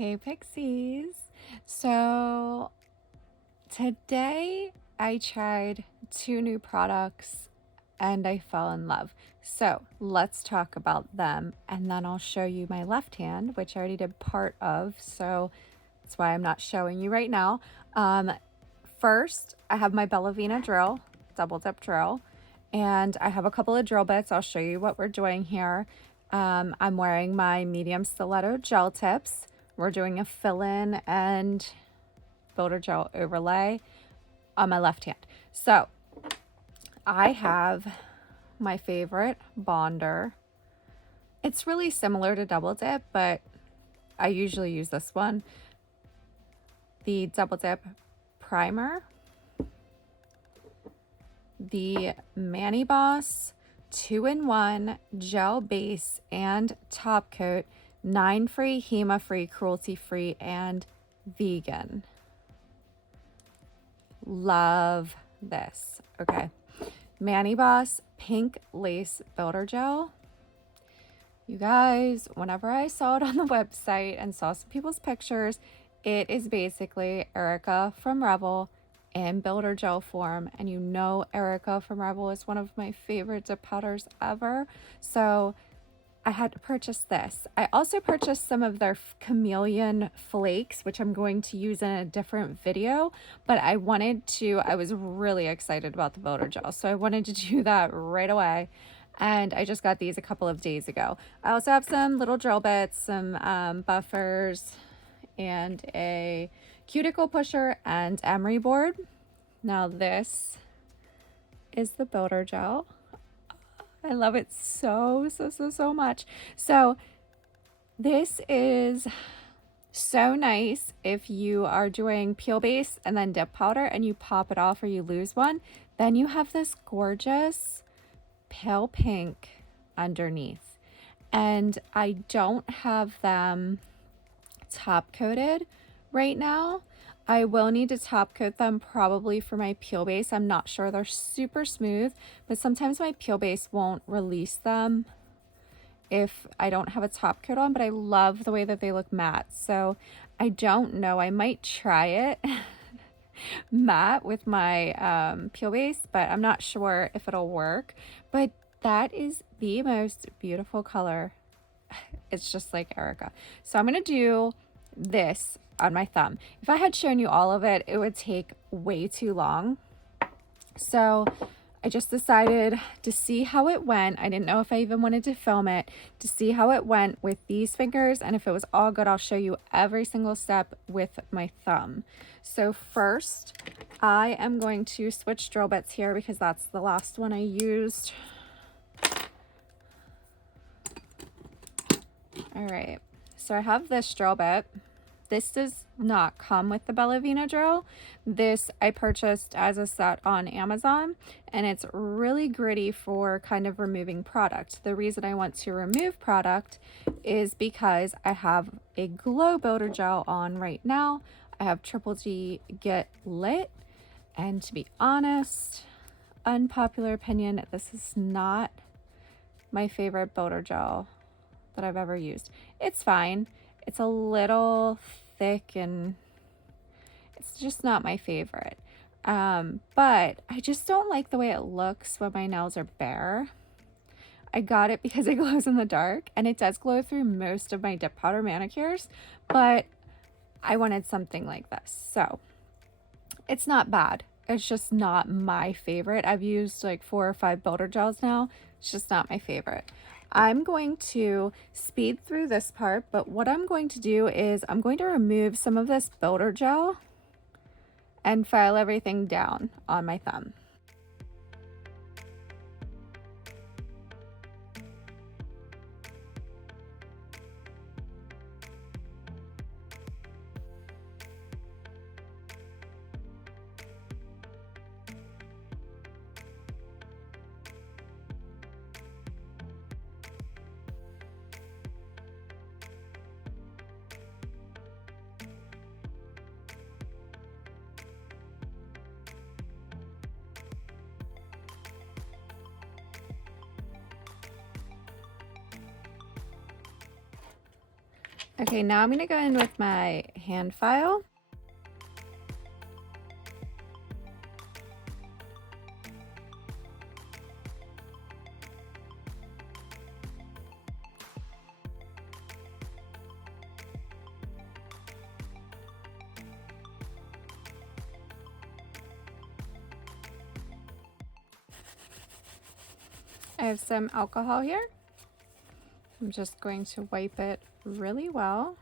Hey Pixies. So today I tried two new products and I fell in love. So let's talk about them and then I'll show you my left hand, which I already did part of. So that's why I'm not showing you right now. First, I have my BellaVena Drill, double dip drill, and I have a couple of drill bits. I'll show you what we're doing here. I'm wearing my medium stiletto gel tips. We're doing a fill-in and builder gel overlay on my left hand. So I have my favorite bonder. It's really similar to double dip, but I usually use this one. The double dip primer, the Mani Boss 2-in-1 gel base and top coat, 9 free, Hema free, cruelty free, and vegan. Love this. Okay. Mani Boss pink lace builder gel. You guys, whenever I saw it on the website and saw some people's pictures, it is basically Erica from Rebel in builder gel form. And you know Erica from Rebel is one of my favorite dip powders ever. So I had to purchase this. I also purchased some of their chameleon flakes, which I'm going to use in a different video, but I was really excited about the builder gel. So I wanted to do that right away. And I just got these a couple of days ago. I also have some little drill bits, some buffers, and a cuticle pusher and emery board. Now this is the builder gel. I love it so much. So this is so nice if you are doing peel base and then dip powder and you pop it off or you lose one. Then you have this gorgeous pale pink underneath. And I don't have them top coated right now. I will need to top coat them probably for my peel base. I'm not sure. They're super smooth, but sometimes my peel base won't release them if I don't have a top coat on, but I love the way that they look matte. So I don't know. I might try it matte with my peel base, but I'm not sure if it'll work. But that is the most beautiful color. It's just like Erica. So I'm going to do this on my thumb. If I had shown you all of it, it would take way too long. So I just decided to see how it went. I didn't know if I even wanted to film it, to see how it went with these fingers. And if it was all good, I'll show you every single step with my thumb. So first, I am going to switch drill bits here because that's the last one I used. All right, so I have this drill bit. This does not come with the BellaVena drill. This I purchased as a set on Amazon, and it's really gritty for kind of removing product. The reason I want to remove product is because I have a glow builder gel on right now. I have Triple G Get Lit, and to be honest, unpopular opinion, this is not my favorite builder gel that I've ever used. It's fine. It's a little thick and it's just not my favorite. But I just don't like the way it looks when my nails are bare. I got it because it glows in the dark, and it does glow through most of my dip powder manicures, but I wanted something like this. So it's not bad. It's just not my favorite. I've used like 4 or 5 builder gels now. It's just not my favorite. I'm going to speed through this part, but what I'm going to do is I'm going to remove some of this builder gel and file everything down on my thumb. Okay, now I'm going to go in with my hand file. I have some alcohol here. I'm just going to wipe it really well.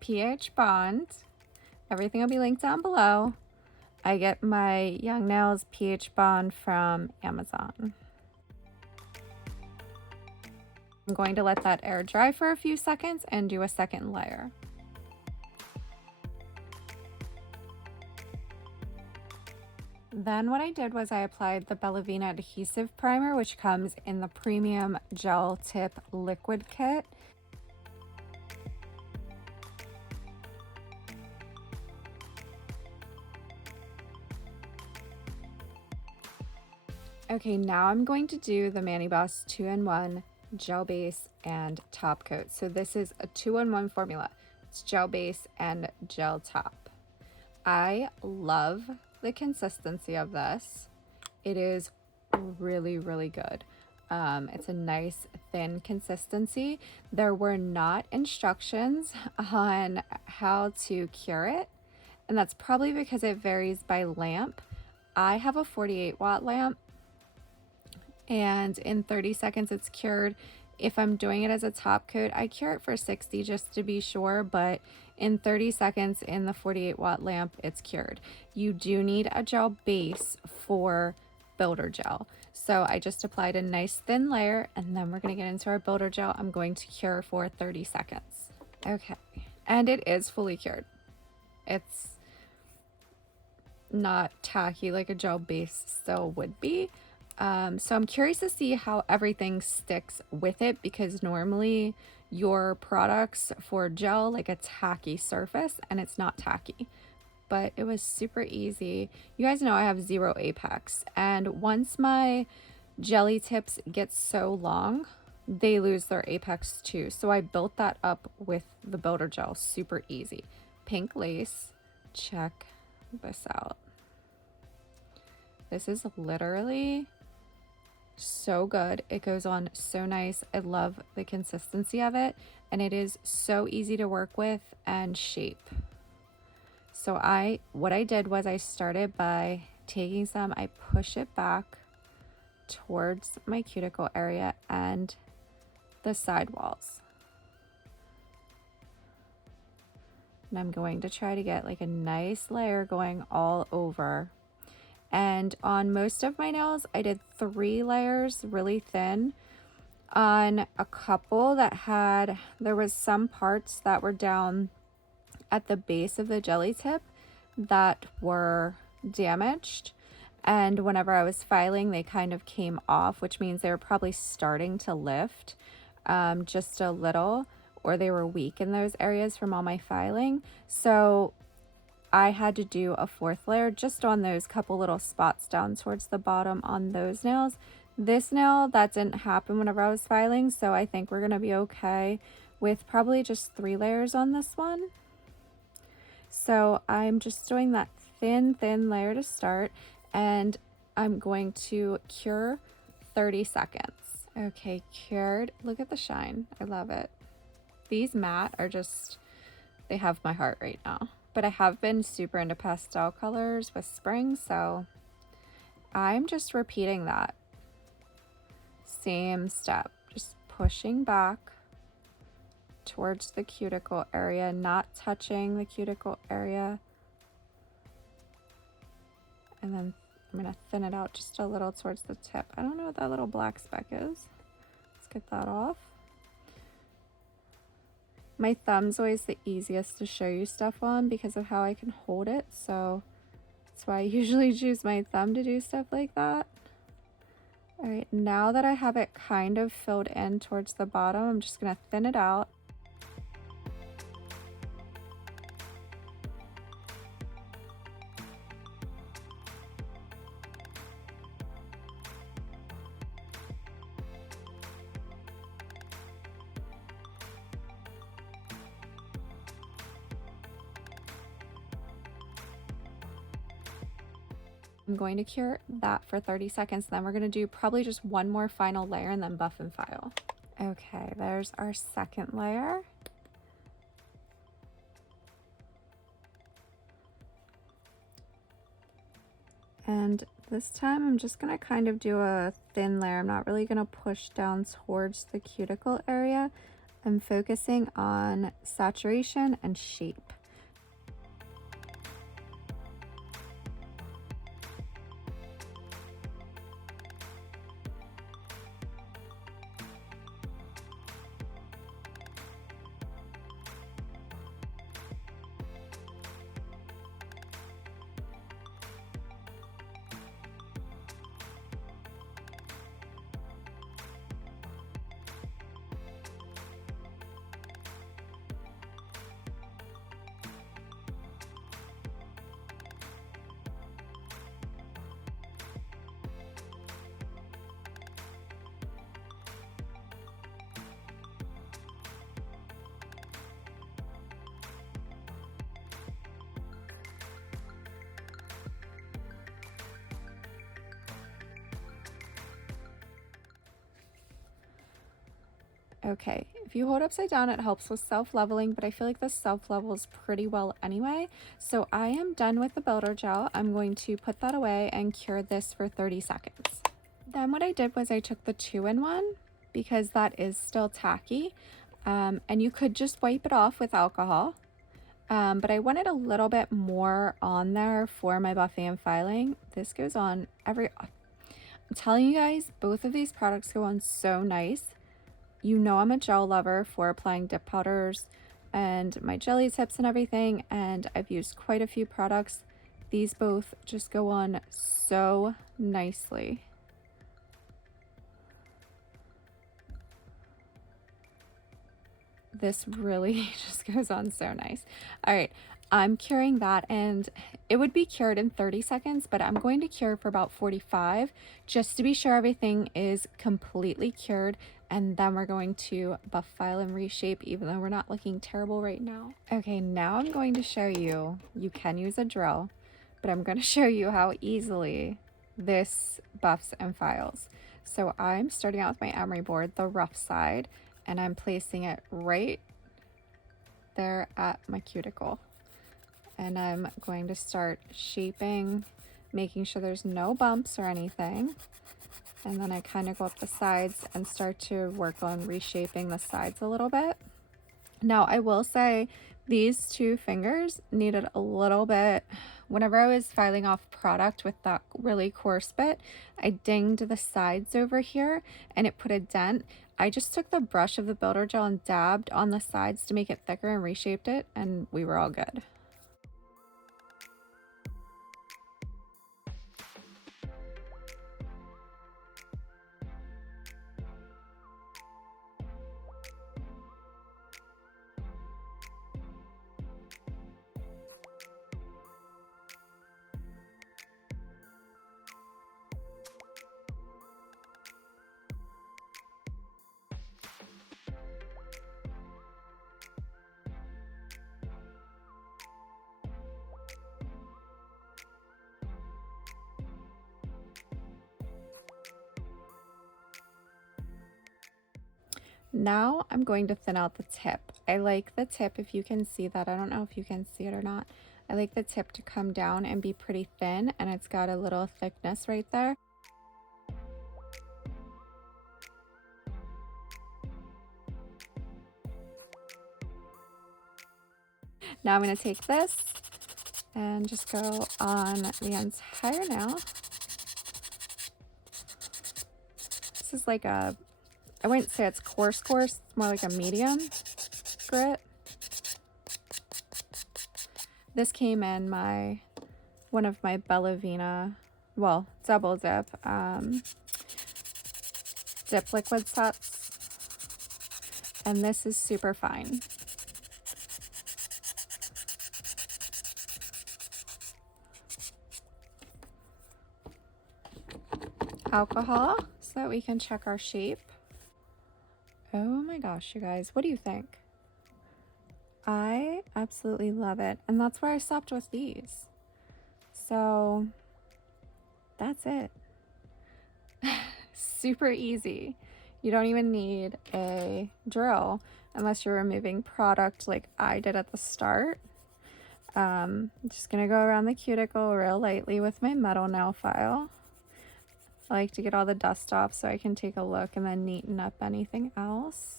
pH bond. Everything will be linked down below. I get my Young Nails pH bond from Amazon. I'm going to let that air dry for a few seconds and do a second layer. Then what I did was I applied the BellaVena adhesive primer, which comes in the premium gel tip liquid kit. Okay, now I'm going to do the Mani Boss 2-in-1 gel base and top coat. So this is a 2-in-1 formula. It's gel base and gel top. I love the consistency of this. It is really, really good. It's a nice thin consistency. There were not instructions on how to cure it, and that's probably because it varies by lamp. I have a 48-watt lamp, and in 30 seconds it's cured. If I'm doing it as a top coat, I cure it for 60 just to be sure, but in 30 seconds in the 48-watt lamp, it's cured. You do need a gel base for builder gel. So I just applied a nice thin layer, and then we're going to get into our builder gel. I'm going to cure for 30 seconds. Okay, and it is fully cured. It's not tacky like a gel base still would be. So I'm curious to see how everything sticks with it, because normally your products for gel like a tacky surface, and it's not tacky. But it was super easy. You guys know I have zero apex, and once my jelly tips get so long, they lose their apex too. So I built that up with the builder gel. Super easy. Pink lace. Check this out. This is literally so good. It goes on so nice. I love the consistency of it, and it is so easy to work with and shape. So what I did was I started by taking some, I push it back towards my cuticle area and the side walls. And I'm going to try to get like a nice layer going all over. And on most of my nails, I did 3 layers really thin. On a couple that there was some parts that were down at the base of the jelly tip that were damaged. And whenever I was filing, they kind of came off, which means they were probably starting to lift just a little, or they were weak in those areas from all my filing. So I had to do a 4th layer just on those couple little spots down towards the bottom on those nails. This nail, that didn't happen whenever I was filing, so I think we're gonna be okay with probably just 3 layers on this one. So I'm just doing that thin layer to start, and I'm going to cure 30 seconds. Okay, cured. Look at the shine. I love it. These matte are just, they have my heart right now. But I have been super into pastel colors with spring, so I'm just repeating that same step, just pushing back towards the cuticle area, not touching the cuticle area. And then I'm going to thin it out just a little towards the tip. I don't know what that little black speck is. Let's get that off. My thumb's always the easiest to show you stuff on because of how I can hold it, so that's why I usually choose my thumb to do stuff like that. All right, now that I have it kind of filled in towards the bottom, I'm just gonna thin it out. I'm going to cure that for 30 seconds. Then we're going to do probably just one more final layer and then buff and file. Okay, there's our second layer. And this time I'm just going to kind of do a thin layer. I'm not really going to push down towards the cuticle area. I'm focusing on saturation and shape. Okay, if you hold upside down, it helps with self-leveling, but I feel like this self-levels pretty well anyway. So I am done with the builder gel. I'm going to put that away and cure this for 30 seconds. Then what I did was I took the 2-in-1 because that is still tacky. And you could just wipe it off with alcohol. But I wanted a little bit more on there for my buffing and filing. This goes on I'm telling you guys, both of these products go on so nice. You know I'm a gel lover for applying dip powders and my jelly tips and everything, and I've used quite a few products. These both just go on so nicely. This really just goes on so nice. All right, I'm curing that, and it would be cured in 30 seconds, but I'm going to cure for about 45 just to be sure everything is completely cured. And then we're going to buff, file, and reshape, even though we're not looking terrible right now. Okay, now I'm going to show you, you can use a drill, but I'm going to show you how easily this buffs and files. So I'm starting out with my emery board, the rough side, and I'm placing it right there at my cuticle. And I'm going to start shaping, making sure there's no bumps or anything. And then I kind of go up the sides and start to work on reshaping the sides a little bit. Now, I will say these two fingers needed a little bit. Whenever I was filing off product with that really coarse bit, I dinged the sides over here and it put a dent. I just took the brush of the builder gel and dabbed on the sides to make it thicker and reshaped it, and we were all good. Now I'm going to thin out the tip. I like the tip, if you can see that. I don't know if you can see it or not. I like the tip to come down and be pretty thin, and it's got a little thickness right there. Now I'm going to take this and just go on the entire nail. This is like a, I wouldn't say it's coarse, it's more like a medium grit. This came in one of my BellaVena, well, double dip dip liquid sets. And this is super fine. Alcohol so that we can check our shape. Oh my gosh, you guys, what do you think? I absolutely love it. And that's where I stopped with these. So that's it. Super easy. You don't even need a drill unless you're removing product like I did at the start. I'm just gonna go around the cuticle real lightly with my metal nail file. I like to get all the dust off so I can take a look and then neaten up anything else.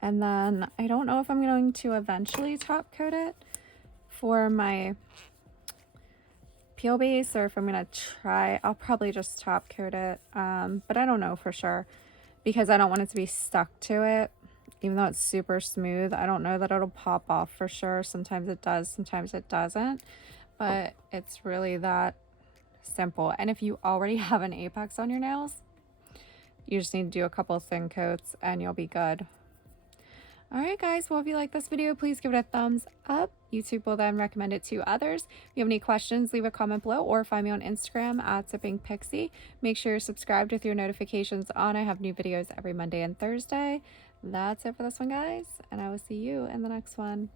And then I don't know if I'm going to eventually top coat it for my peel base or if I'm going to try. I'll probably just top coat it, but I don't know for sure because I don't want it to be stuck to it. Even though it's super smooth, I don't know that it'll pop off for sure. Sometimes it does, sometimes it doesn't, but it's really that simple. And if you already have an apex on your nails, you just need to do a couple thin coats and you'll be good. All right, guys. Well, if you like this video, please give it a thumbs up. YouTube will then recommend it to others. If you have any questions, leave a comment below or find me on Instagram at @tippingpixie. Make sure you're subscribed with your notifications on. I have new videos every Monday and Thursday. That's it for this one, guys, and I will see you in the next one.